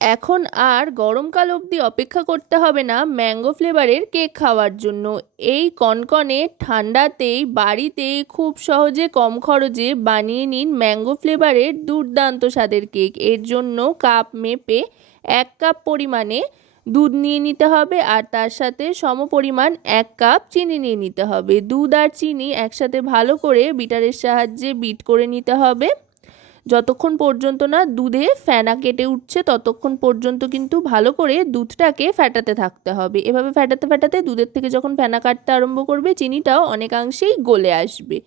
এখন আর গরমকাল অবধি অপেক্ষা করতে হবে না ম্যাঙ্গো ফ্লেভারের কেক খাওয়ার জন্য। এই কনকনে ঠান্ডাতেই, বাড়িতেই খুব সহজে কম খরচে বানিয়ে নিন ম্যাঙ্গো ফ্লেভারের দুর্দান্ত স্বাদের কেক। এর জন্য কাপ মেপে এক কাপ পরিমাণে দুধ নিয়ে নিতে হবে আর তার সাথে সম পরিমাণ এক কাপ চিনি নিয়ে নিতে হবে। দুধ আর চিনি একসাথে ভালো করে বিটারের সাহায্যে বিট করে নিতে হবে। যতক্ষণ পর্যন্ত না দুধে ফেনা কেটে উঠছে, ততক্ষণ পর্যন্ত কিন্তু ভালো করে দুধটাকে ফ্যাটাতে থাকতে হবে। এভাবে ফ্যাটাতে ফ্যাটাতে দুধের থেকে যখন ফেনা কাটতে আরম্ভ করবে, চিনিটাও অনেকাংশেই গলে আসবে।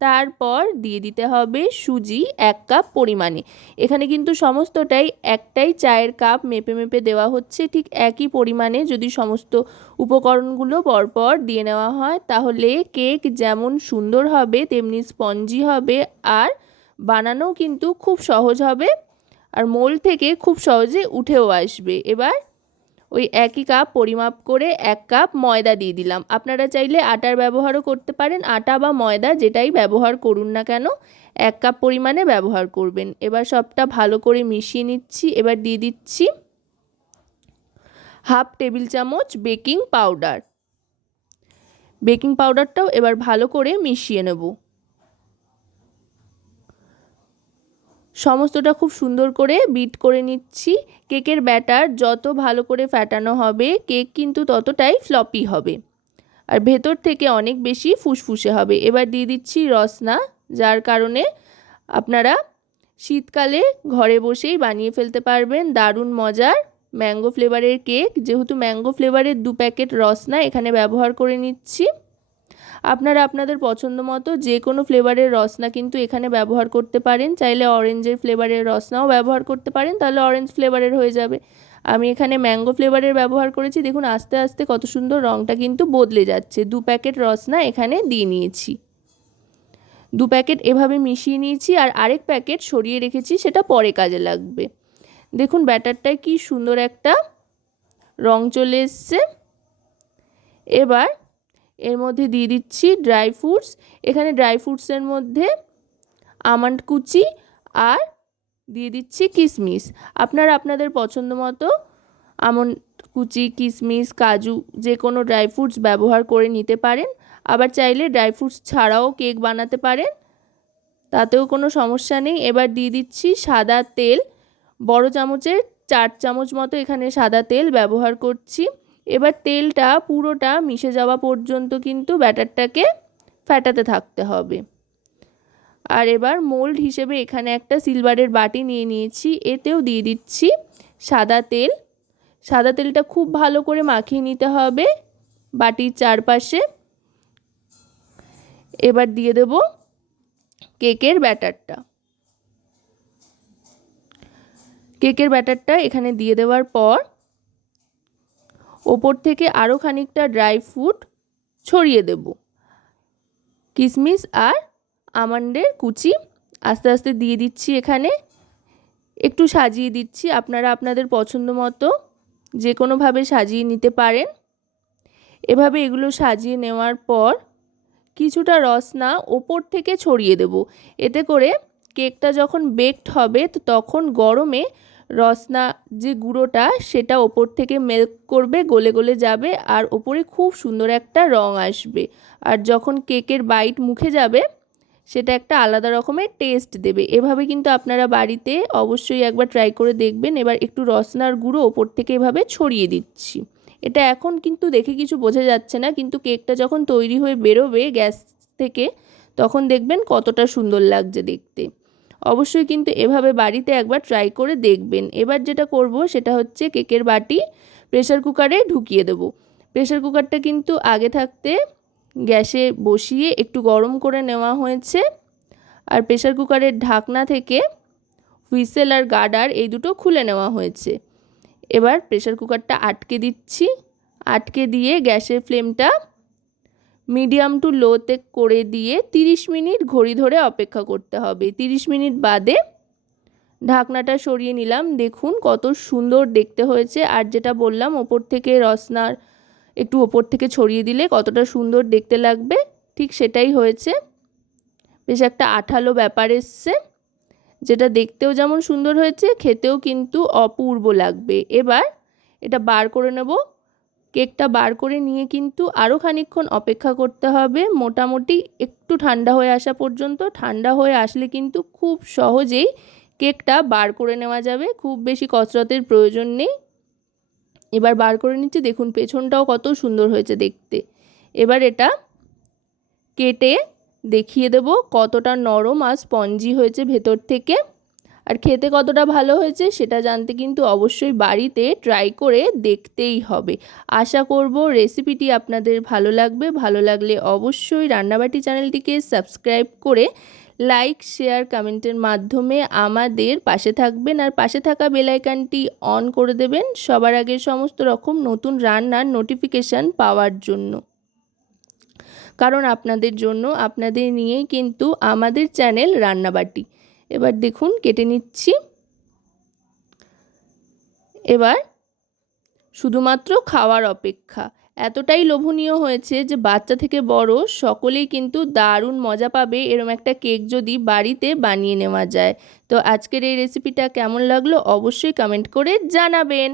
তারপর দিয়ে দিতে হবে সুজি এক কাপ পরিমাণে। এখানে কিন্তু সমস্তটাই একটাই চায়ের কাপ মেপে মেপে দেওয়া হচ্ছে। ঠিক একই পরিমাণে যদি সমস্ত উপকরণগুলো পরপর দিয়ে নেওয়া হয়, তাহলে কেক যেমন সুন্দর হবে, তেমনি স্পঞ্জি হবে আর বানানোও কিন্তু খুব সহজ হবে আর মোল থেকে খুব সহজে উঠেও আসবে। এবার ওই একই কাপ পরিমাপ করে এক কাপ ময়দা দিয়ে দিলাম। আপনারা চাইলে আটার ব্যবহারও করতে পারেন। আটা বা ময়দা যেটাই ব্যবহার করুন না কেন, এক কাপ পরিমাণে ব্যবহার করবেন। এবার সবটা ভালো করে মিশিয়ে নিচ্ছি। এবার দিয়ে দিচ্ছি হাফ টেবিল চামচ বেকিং পাউডার। বেকিং পাউডারটাও এবার ভালো করে মিশিয়ে নেব। সমস্তটা খুব সুন্দর করে বিট করে নিচ্ছি। কেকের ব্যাটার যত ভালো করে ফ্যাটানো হবে, কেক কিন্তু ততটাই ফ্লপি হবে। আর ভেতর থেকে অনেক বেশি ফুসফুসে হবে। এবার দিয়ে দিচ্ছি রসনা, যার কারণে আপনারা শীতকালে ঘরে বসেই বানিয়ে ফেলতে পারবেন। দারুণ মজার ম্যাঙ্গো ফ্লেভারের কেক যেহেতু ম্যাঙ্গো ফ্লেভারের দু প্যাকেট রসনা এখানে ব্যবহার করে নিচ্ছি। আপনারা আপনাদের পছন্দ মতো যে কোনো ফ্লেভারের রসনা কিন্তু এখানে ব্যবহার করতে পারেন। চাইলে অরেঞ্জের ফ্লেভারের রসনাও ব্যবহার করতে পারেন, তাহলে অরেঞ্জ ফ্লেভারের হয়ে যাবে। আমি এখানে ম্যাঙ্গো ফ্লেভারের ব্যবহার করেছি, দেখুন আস্তে আস্তে কত সুন্দর রঙটা কিন্তু বদলে যাচ্ছে। দু প্যাকেট রসনা এখানে দিয়ে নিয়েছি। দু প্যাকেট এভাবে মিশিয়ে নিয়েছি আর আরেক প্যাকেট সরিয়ে রেখেছি, সেটা পরে কাজে লাগবে। দেখুন ব্যাটারটায় কি সুন্দর একটা রং চলে এসছে। এবার এর মধ্যে দিয়ে দিচ্ছি ড্রাই ফ্রুটস। এখানে ড্রাই ফ্রুটসের মধ্যে আমন্ড কুচি আর দিয়ে দিচ্ছি কিশমিশ আপনারা আপনাদের পছন্দ মতো আমন্ড কুচি কিশমিশ কাজু যে কোনো ড্রাই ফ্রুটস ব্যবহার করে নিতে পারেন। আবার চাইলে ড্রাই ফ্রুটস ছাড়াও কেক বানাতে পারেন। তাতেও কোনো সমস্যা নেই। এবার দিয়ে দিচ্ছি সাদা তেল। বড় চামচের চার চামচ মতো এখানে সাদা তেল ব্যবহার করছি। এবার তেলটা পুরোটা মিশে যাওয়া পর্যন্ত কিন্তু ব্যাটারটাকে ফ্যাটাতে থাকতে হবে। আর এবার মোল্ড হিসেবে এখানে একটা সিলভারের বাটি নিয়ে নিয়েছি, এতেও দিয়ে দিচ্ছি সাদা তেল। সাদা তেলটা খুব ভালো করে মাখিয়ে নিতে হবে বাটির চারপাশে। এবার দিয়ে দেব কেকের ব্যাটারটা। কেকের ব্যাটারটা এখানে দিয়ে দেওয়ার পর ওপর থেকে আরও খানিকটা ড্রাই ফ্রুট ছড়িয়ে দেব। কিশমিশ আর আমন্ডের কুচি আস্তে আস্তে দিয়ে দিচ্ছি এখানে। একটু সাজিয়ে দিচ্ছি, আপনারা আপনাদের পছন্দ মতো যে কোনোভাবে সাজিয়ে নিতে পারেন। এভাবে এগুলো সাজিয়ে নেওয়ার পর কিছুটা রসনা ওপর থেকে ছড়িয়ে দেব। এতে করে কেকটা যখন বেকড হবে, তো তখন গরমে রসনা যে গুঁড়োটা, সেটা ওপর থেকে মেল্ক করবে, গলে গলে যাবে আর ওপরে খুব সুন্দর একটা রং আসবে। আর যখন কেকের বাইট মুখে যাবে, সেটা একটা আলাদা রকমের টেস্ট দেবে। এভাবে কিন্তু আপনারা বাড়িতে অবশ্যই একবার ট্রাই করে দেখবেন। এবার একটু রসনার গুঁড়ো ওপর থেকে এভাবে ছড়িয়ে দিচ্ছি। এটা এখন কিন্তু দেখে কিছু বোঝা যাচ্ছে না, কিন্তু কেকটা যখন তৈরি হয়ে বেরোবে গ্যাস থেকে, তখন দেখবেন কতটা সুন্দর লাগছে দেখতে। অবশ্যই কিন্তু এভাবে বাড়িতে একবার ট্রাই করে দেখবেন। এবার যেটা করব সেটা হচ্ছে কেকের বাটি প্রেশার কুকারে ঢুকিয়ে দেবো। প্রেশার কুকারটা কিন্তু আগে থাকতে গ্যাসে বসিয়ে একটু গরম করে নেওয়া হয়েছে। আর প্রেশার কুকারের ঢাকনা থেকে হুইসেল আর গার্ডার এই দুটো খুলে নেওয়া হয়েছে। এবার প্রেশার কুকারটা আটকে দিচ্ছি। আটকে দিয়ে গ্যাসের ফ্লেমটা মিডিয়াম টু লোতে করে দিয়ে 30 মিনিট ঘড়ি ধরে অপেক্ষা করতে হবে। 30 মিনিট বাদে ঢাকনাটা সরিয়ে নিলাম। দেখুন কত সুন্দর দেখতে হয়েছে। আর যেটা বললাম, ওপর থেকে রসনার একটু ওপর থেকে ছড়িয়ে দিলে কতটা সুন্দর দেখতে লাগবে, ঠিক সেটাই হয়েছে। বেশ একটা আঠালো ব্যাপার এসছে। যেটা দেখতেও যেমন সুন্দর হয়েছে, খেতেও কিন্তু অপূর্ব লাগবে। এবার এটা বার করে নেব। কেকটা বার করে নিয়ে কিন্তু আরও খানিকক্ষণ অপেক্ষা করতে হবে। মোটামুটি একটু ঠান্ডা হয়ে আসা পর্যন্ত। ঠান্ডা হয়ে আসলে কিন্তু খুব সহজেই কেকটা বার করে নেওয়া যাবে। খুব বেশি কসরতের প্রয়োজন নেই। এবার বার করে নিচ্ছি। দেখুন, পেছনটাও কত সুন্দর হয়েছে দেখতে। এবার এটা কেটে দেখিয়ে দেব কতটা নরম আর স্পঞ্জি হয়েছে ভেতর থেকে। আর খেতে কতটা ভালো হয়েছে সেটা জানতে কিন্তু অবশ্যই বাড়িতে ট্রাই করে দেখতেই হবে। আশা করব রেসিপিটি আপনাদের ভালো লাগবে। ভালো লাগলে অবশ্যই রান্নাবাটি চ্যানেলটিকে সাবস্ক্রাইব করে লাইক শেয়ার কমেন্টের মাধ্যমে আমাদের পাশে থাকবেন আর পাশে থাকা বেলাইকানটি অন করে দেবেন সবার আগে সমস্ত রকম নতুন রান্নার নোটিফিকেশান পাওয়ার জন্য। কারণ আপনাদের জন্য, আপনাদের নিয়েই কিন্তু আমাদের চ্যানেল রান্নাবাটি। এবার দেখুন কেটে নিচ্ছি। এবার শুধুমাত্র খাওয়ার অপেক্ষা। এতটাই লোভনীয় হয়েছে যে বাচ্চা থেকে বড় সকলেই কিন্তু দারুণ মজা পাবে এরম একটা কেক যদি বাড়িতে বানিয়ে নেওয়া যায়। তো আজকের এই রেসিপিটা কেমন লাগল অবশ্যই কমেন্ট করে জানাবেন।